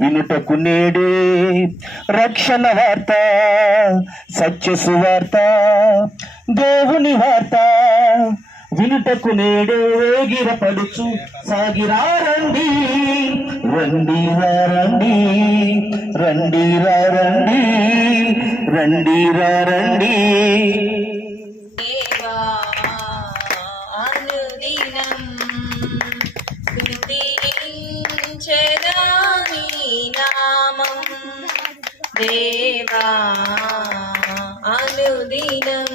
వినుటకు నేడే రక్షణ వార్త సత్య సువార్త దేవుని వార్త. వినుటకు నేడే గిరపడుచు సాగిరారండి రండి రండి రండి రండి రండి రండి అనుదినం దేవా అనుదినం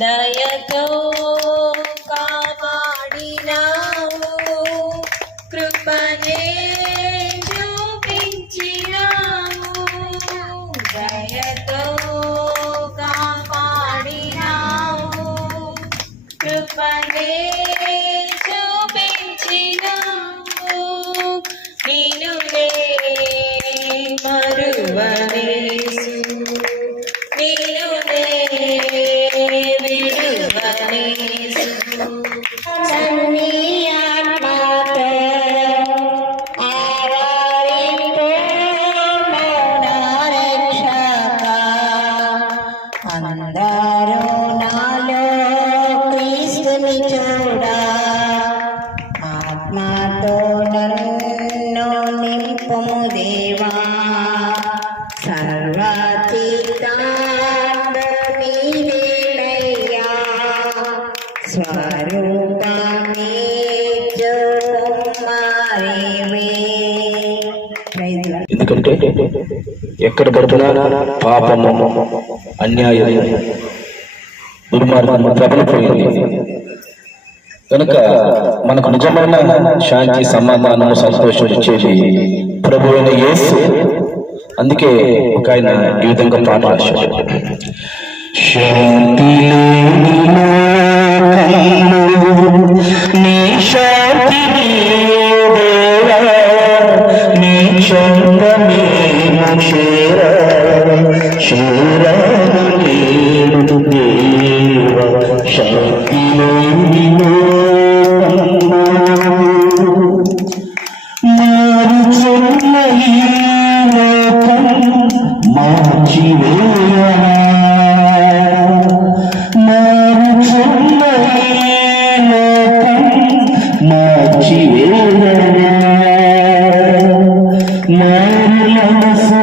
దయతో నన్ను నింపుము దేవా. సర్వచిత్తాంత నీవేనయ్యా స్వరూపాన్ని ఎందుకంటే ఎక్కడ పడుతున్నా పాపము అన్యాయం దుర్మార్గము ప్రబలిపోయింది. కనుక మనకు నిజమైన శాంతి సమాధానము సంతోషం ఇచ్చేది ప్రభు అయిన యేసు అందుకే ఒక ఆయన ఈ విధంగా పాట రాశాడు శాంతి శాంతి మార్చివేయనా మారుచున్న ఈ లోకం మార్చివేయనా మారుల మనసు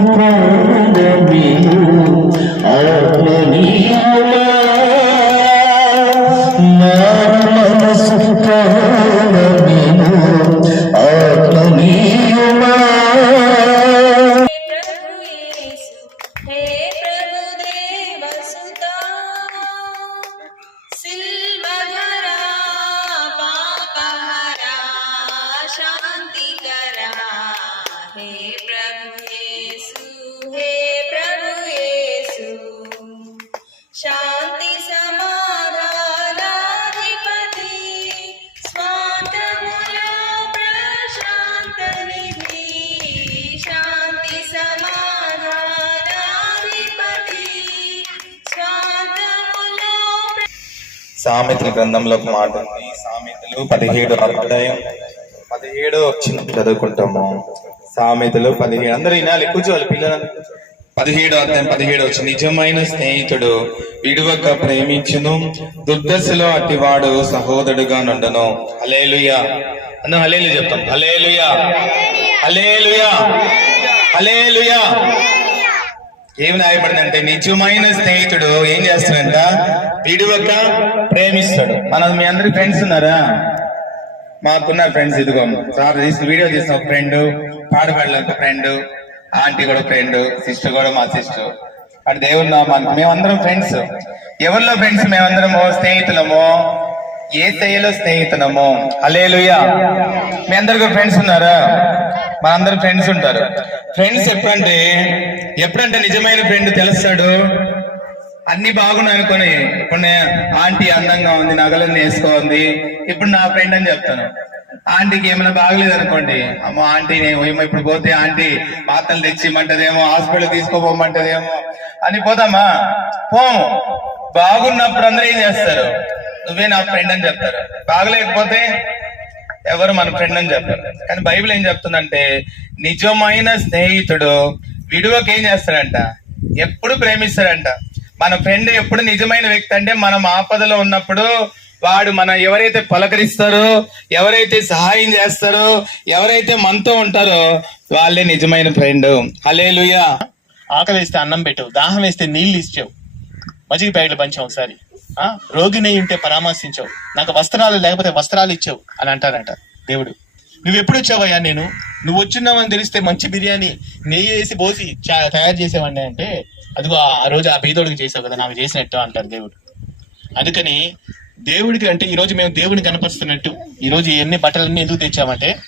సామెతల గ్రంథంలో ఒక మాట ఉంది. సామెతలు పదిహేడు అధ్యాయం పదిహేడు వచ్చిన చదువుకుంటాము. సామెతలు పదిహేడు. అందరూ వినాలి కూర్చోవాలి పిల్లలు పదిహేడు అధ్యాయం పదిహేడు వచ్చి నిజమైన స్నేహితుడు విడువక ప్రేమించును దుర్దశలో అట్టివాడు సహోదరుడుగా నుండును. హలేలుయా అన్న హలేలు చెప్తాం. హలేలుయా హలేలుయా హలేలుయా ఏమి రాయబడిందంటే నిజమైన స్నేహితుడు ఏం చేస్తాడంట? విడువక ప్రేమిస్తాడు. మన మీ అందరి ఫ్రెండ్స్ ఉన్నారా? మాకున్నారు ఫ్రెండ్స్ ఇదిగో సార్ తీసిన వీడియో తీసిన ఒక ఫ్రెండ్ పాడబడిన ఒక ఫ్రెండ్ ఆంటీ కూడా ఫ్రెండ్ సిస్టర్ కూడా మా సిస్టర్. అటు దేవుడు నామానికి మేమందరం ఫ్రెండ్స్. ఎవరిలో ఫ్రెండ్స్ మేమందరము? స్నేహితులము? ఏ స్థాయిలో స్నేహితులము. అలేలుయా మీ అందరికీ ఫ్రెండ్స్ ఉన్నారా? మనందరి ఫ్రెండ్స్ ఉంటారు. ఫ్రెండ్స్ ఎప్పుడంటే ఎప్పుడంటే నిజమైన ఫ్రెండ్ తెలుస్తాడు. అన్ని బాగున్నాయి అనుకుని కొన్ని ఆంటీ అందంగా ఉంది నగలన్నీ వేసుకోంది ఇప్పుడు నా ఫ్రెండ్ అని చెప్తాను. ఆంటీకి ఏమైనా బాగలేదు అనుకోండి అమ్మో ఆంటీ నేను ఏమో ఇప్పుడు పోతే ఆంటీ పాత్రలు తెచ్చిమంటదేమో హాస్పిటల్ తీసుకోపోమంటదేమో అని పోదామా? పోము. బాగున్నప్పుడు అందరూ ఏం చేస్తారు? నువ్వే నా ఫ్రెండ్ అని చెప్తారు. బాగలేకపోతే ఎవరు మన ఫ్రెండ్ అని చెప్పారు. కానీ బైబిల్ ఏం చెప్తుందంటే నిజమైన స్నేహితుడు విడువకి ఏం చేస్తాడంట? ఎప్పుడు ప్రేమిస్తాడంట. మన ఫ్రెండ్ ఎప్పుడు నిజమైన వ్యక్తి అంటే మనం ఆపదలో ఉన్నప్పుడు వాడు మన ఎవరైతే పలకరిస్తారో ఎవరైతే సహాయం చేస్తారో ఎవరైతే మనతో ఉంటారో వాళ్ళే నిజమైన ఫ్రెండ్ హలేలుయా ఆకలి వేస్తే అన్నం పెట్టవు దాహం వేస్తే నీళ్ళు ఇచ్చావు. మజ్జిగ ప్యాకెట్లు పంచావు ఒకసారి. ఆ? రోగిని ఉంటే పరామర్శించావు. నాకు వస్త్రాలు లేకపోతే వస్త్రాలు ఇచ్చావు అని అంటారంట దేవుడు. నువ్వు ఎప్పుడు వచ్చావయ్యా నేను? నువ్వు వచ్చినావని తెలిస్తే మంచి బిర్యానీ నెయ్యి వేసి పోసి చా- తయారు చేసేవాడిని అంటే అదిగో ఆ రోజు ఆ బీదోడికి చేసావు కదా నాకు చేసినట్టు అంటారు దేవుడు. అందుకని దేవుడికి అంటే ఈరోజు మేము దేవుడిని కనపరుస్తున్నట్టు ఈరోజు ఎన్ని బట్టలన్నీ ఎందుకు తెచ్చామంటే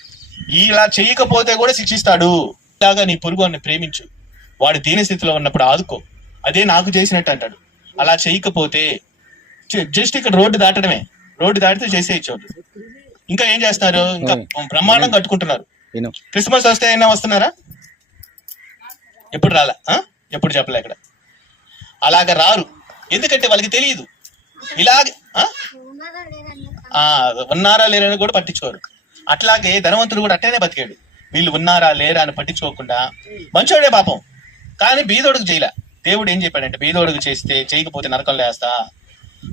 ఇలా చేయకపోతే కూడా శిక్షిస్తాడు. ఇలాగా నీ పొరుగు ప్రేమించు. వాడు దీని స్థితిలో ఉన్నప్పుడు ఆదుకో. అదే నాకు చేసినట్టు అంటాడు. అలా చేయకపోతే జస్ట్ ఇక్కడ రోడ్డు దాటడమే. రోడ్డు దాటితే చేసేయచ్చు. ఇంకా ఏం చేస్తున్నారు? ఇంకా బ్రహ్మాండం కట్టుకుంటున్నారు. క్రిస్మస్ వస్తే అయినా వస్తున్నారా? ఎప్పుడు రాలా? ఆ? ఎప్పుడు చెప్పలే ఇక్కడ. అలాగ రారు. ఎందుకంటే వాళ్ళకి తెలియదు. ఇలాగే ఉన్నారా లేరని కూడా పట్టించుకోరు. అట్లాగే ధనవంతుడు కూడా అట్టనే బతికాడు. వీళ్ళు ఉన్నారా లేరా అని పట్టించుకోకుండా మంచోడే పాపం. కానీ బీదోడుకు చేయలే. దేవుడు ఏం చెప్పాడంటే బీదోడుకు చేస్తే చేయకపోతే నరకంలో వేస్తా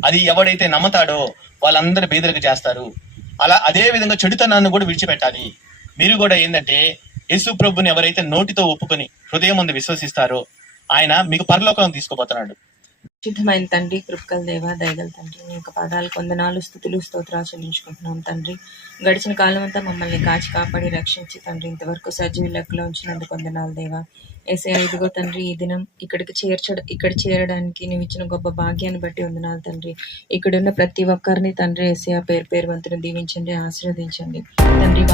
అది ఎవడైతే నమ్ముతాడో వాళ్ళందరూ బీదలకు చేస్తారు. అలా అదే విధంగా చెడుతనాన్ని కూడా విడిచిపెట్టాలి. మీరు కూడా ఏంటంటే యేసు ప్రభుని ఎవరైతే నోటితో ఒప్పుకొని హృదయం ముందు విశ్వసిస్తారో ఆయన మీకు పరలోకం తీసుకుపోతున్నాడు. సిద్ధమైన తండ్రి కృపకల దేవ దయగల తండ్రి మీ యొక్క పాదాలు కొందనాలు స్థుతులు స్తోత్రాలు చెల్లించుకుంటున్నాం తండ్రి. గడిచిన కాలం అంతా మమ్మల్ని కాచి కాపాడి రక్షించి తండ్రి ఇంతవరకు సజీవ లెక్కలో ఉంచినందుకు కొందనాలు దేవా. ఏసే ఐదుగో తండ్రి ఈ దినం ఇక్కడికి చేర్చడం ఇక్కడ చేరడానికి నువ్వు ఇచ్చిన గొప్ప భాగ్యాన్ని బట్టి వందనాలు తండ్రి. ఇక్కడున్న ప్రతి ఒక్కరిని తండ్రి ఏసే పేరు పేరు వంతుని దీవించండి ఆశీర్వదించండి. తండ్రి